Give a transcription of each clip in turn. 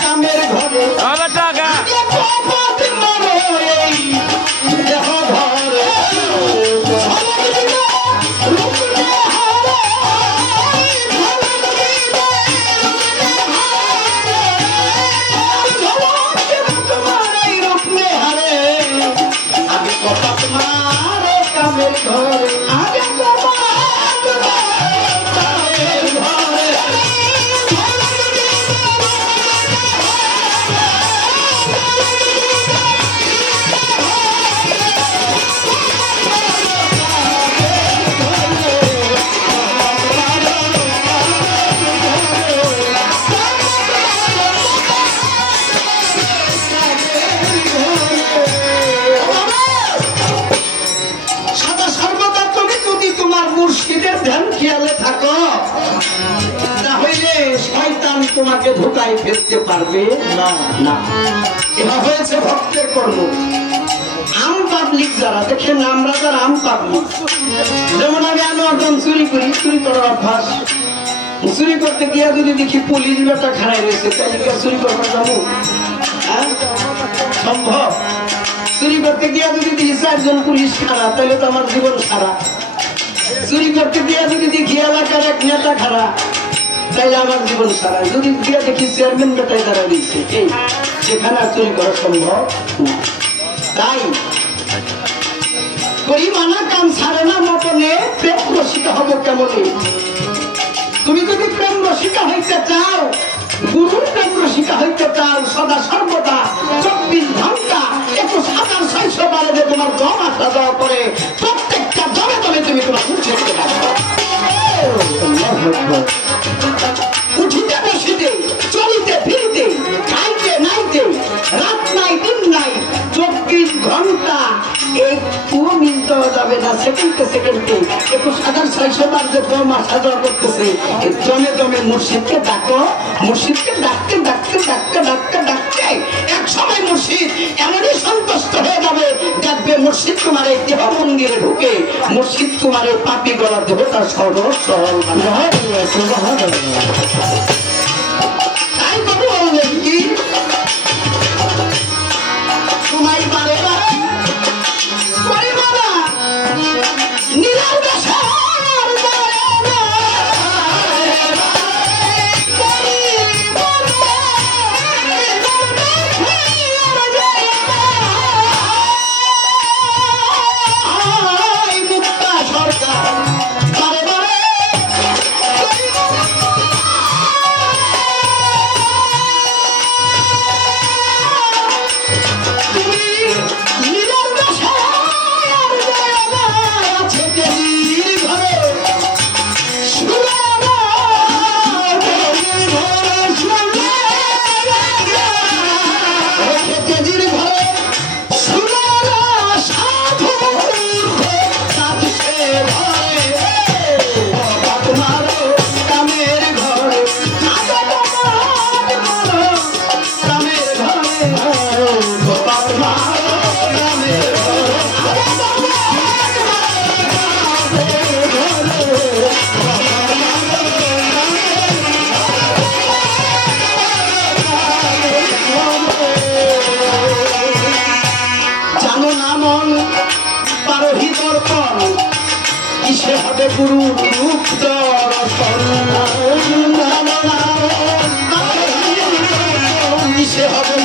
কামের ঘরে টাকা তোমাকে ধোকায় ফেলতে পারবে না না এটা হয়েছে ভক্তের কর্ম আম পাবলিক যারা দেখেন আমরা যারা আম পাবলিক যেমন আমি একদম চুরি করার অভ্যাস চুরি করতে গিয়ে যদি দেখি পুলিশ বেটা খাড়াই রয়েছে তাহলে কি চুরি করবো যাবো সম্ভব চুরি করতে গিয়ে যদি দেখি 4 জন পুলিশ খাড়া তাহলে তো আমার জীবন সারা চুরি করতে গিয়ে যদি দেখি এলাকার এক নেতা খাড়া তাইলে আমার জীবন সারা যদি গিয়ে দেখি চেয়ারম্যান বেটায় তারা দিচ্ছে সেখানে আর চুরি করা সম্ভব না তাই পরিমাণা কাম ছাড়ে না মতনে প্রেম রসিকা হবো কেমনে তুমি যদি প্রেম রসিকা হইতে চাও গুরুর প্রেম রসিকা হইতে চাও সদা সর্বদা 24 ঘন্টা 21,600 বারে যে তোমার দম আসা যাওয়া করে প্রত্যেকটা দমে দমে তুমি তোমার উঠে উঠিতে বসিতে চলিতে ফিরিতে খাইতে নাইতে রাত নাই দিন নাই 24 ঘন্টা একটু মিল দেওয়া যাবে না সেকেন্ডে 21,600 বার যে দম আসা যাওয়া করতেছে দমে দমে মুর্শিদকে ডাকো মুর্শিদকে ডাকতে ডাকতে ডাকতে ডাকতে ডাকতে এক সময় মুর্শিদ এমনই সন্তুষ্ট হয়ে যাবে দেখবে মুর্শিদ তোমার এই দেহ মন্দিরে ঢুকে মুর্শিদ তোমার এই পাপি গলা দেহটা সরল তাই বাবু বললেন কি তোমায় বারে বারে গুরু রূপ দর্শন সে হবে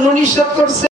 জন্য নিষেধ করছে।